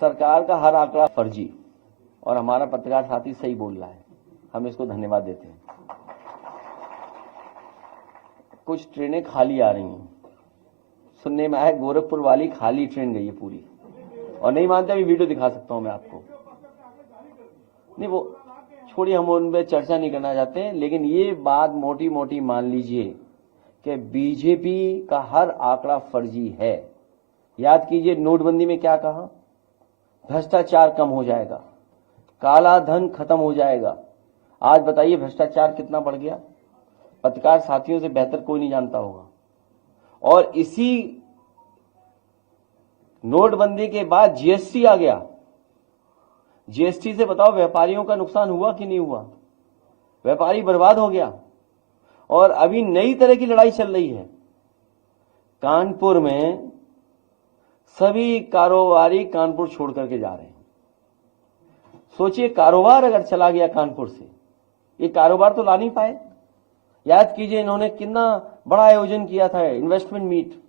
सरकार का हर आंकड़ा फर्जी और हमारा पत्रकार साथी सही बोल रहा है, हम इसको धन्यवाद देते हैं। कुछ ट्रेनें खाली आ रही हैं, सुनने में आया गोरखपुर वाली खाली ट्रेन गई है पूरी, और नहीं मानते अभी वीडियो दिखा सकता हूं मैं आपको। नहीं वो छोड़िए, हम उन पर चर्चा नहीं करना चाहते हैं, लेकिन ये बात मोटी मोटी मान लीजिए कि बीजेपी का हर आंकड़ा फर्जी है। याद कीजिए नोटबंदी में क्या कहा, भ्रष्टाचार कम हो जाएगा, काला धन खत्म हो जाएगा। आज बताइए भ्रष्टाचार कितना बढ़ गया, पत्रकार साथियों से बेहतर कोई नहीं जानता होगा। और इसी नोटबंदी के बाद जीएसटी आ गया, जीएसटी से बताओ व्यापारियों का नुकसान हुआ कि नहीं हुआ, व्यापारी बर्बाद हो गया। और अभी नई तरह की लड़ाई चल रही है, कानपुर में सभी कारोबारी कानपुर छोड़ करके जा रहे हैं। सोचिए कारोबार अगर चला गया कानपुर से, ये कारोबार तो ला नहीं पाए। याद कीजिए इन्होंने कितना बड़ा आयोजन किया था, इन्वेस्टमेंट मीट।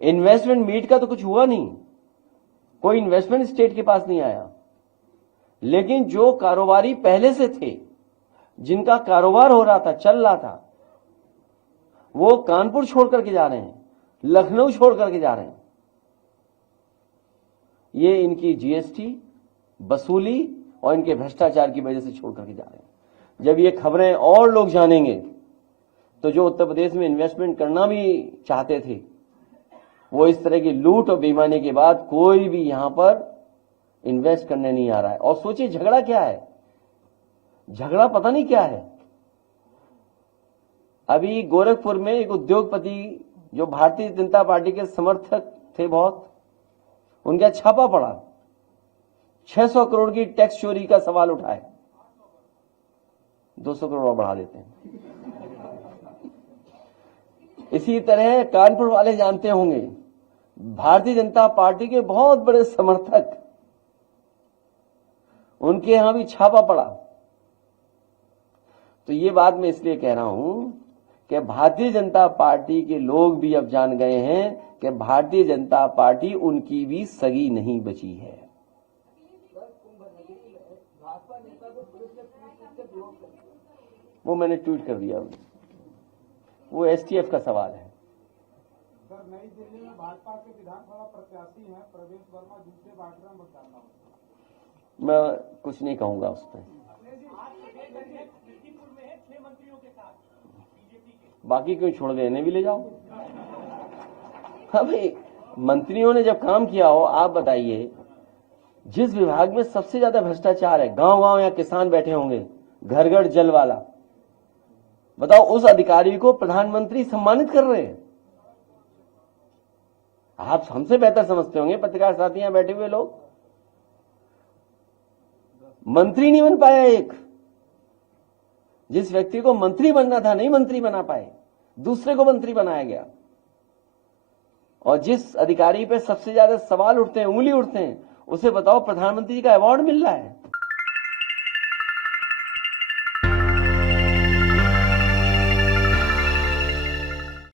इन्वेस्टमेंट मीट का तो कुछ हुआ नहीं, कोई इन्वेस्टमेंट स्टेट के पास नहीं आया। लेकिन जो कारोबारी पहले से थे, जिनका कारोबार हो रहा था, चल रहा था, वो कानपुर छोड़ करके जा रहे हैं, लखनऊ छोड़ करके जा रहे हैं। ये इनकी जीएसटी वसूली और इनके भ्रष्टाचार की वजह से छोड़ करके जा रहे हैं। जब ये खबरें और लोग जानेंगे तो जो उत्तर प्रदेश में इन्वेस्टमेंट करना भी चाहते थे, वो इस तरह की लूट और बेईमानी के बाद कोई भी यहां पर इन्वेस्ट करने नहीं आ रहा है। और सोचिए झगड़ा क्या है, झगड़ा पता नहीं क्या है। अभी गोरखपुर में एक उद्योगपति जो भारतीय जनता पार्टी के समर्थक थे बहुत, उनका छापा पड़ा, 600 करोड़ की टैक्स चोरी का सवाल उठाए। 200 करोड़ बढ़ा देते हैं। इसी तरह कानपुर वाले जानते होंगे, भारतीय जनता पार्टी के बहुत बड़े समर्थक, उनके यहां भी छापा पड़ा। तो ये बात मैं इसलिए कह रहा हूं कि भारतीय जनता पार्टी के लोग भी अब जान गए हैं कि भारतीय जनता पार्टी उनकी भी सगी नहीं बची है। वो मैंने ट्वीट कर दिया, वो एसटीएफ का सवाल है। सर, नई दिल्ली में भाजपा के विधानसभा प्रत्याशी हैं प्रवेश वर्मा, दूसरे बाटरा में बताना, मैं कुछ नहीं कहूंगा उस पर। बाकी क्यों छोड़ गए, इन्हें भी ले जाओ। हाँ भाई, मंत्रियों ने जब काम किया हो, आप बताइए जिस विभाग में सबसे ज्यादा भ्रष्टाचार है, गांव गांव या किसान बैठे होंगे, घर घर जल वाला, बताओ उस अधिकारी को प्रधानमंत्री सम्मानित कर रहे हैं। आप हमसे बेहतर समझते होंगे, पत्रकार साथी यहां बैठे हुए लोग। मंत्री नहीं बन पाया एक, जिस व्यक्ति को मंत्री बनना था नहीं मंत्री बना पाए, दूसरे को मंत्री बनाया गया। और जिस अधिकारी पे सबसे ज्यादा सवाल उठते हैं, उंगली उठते हैं, उसे बताओ प्रधानमंत्री जी का अवार्ड मिल रहा है।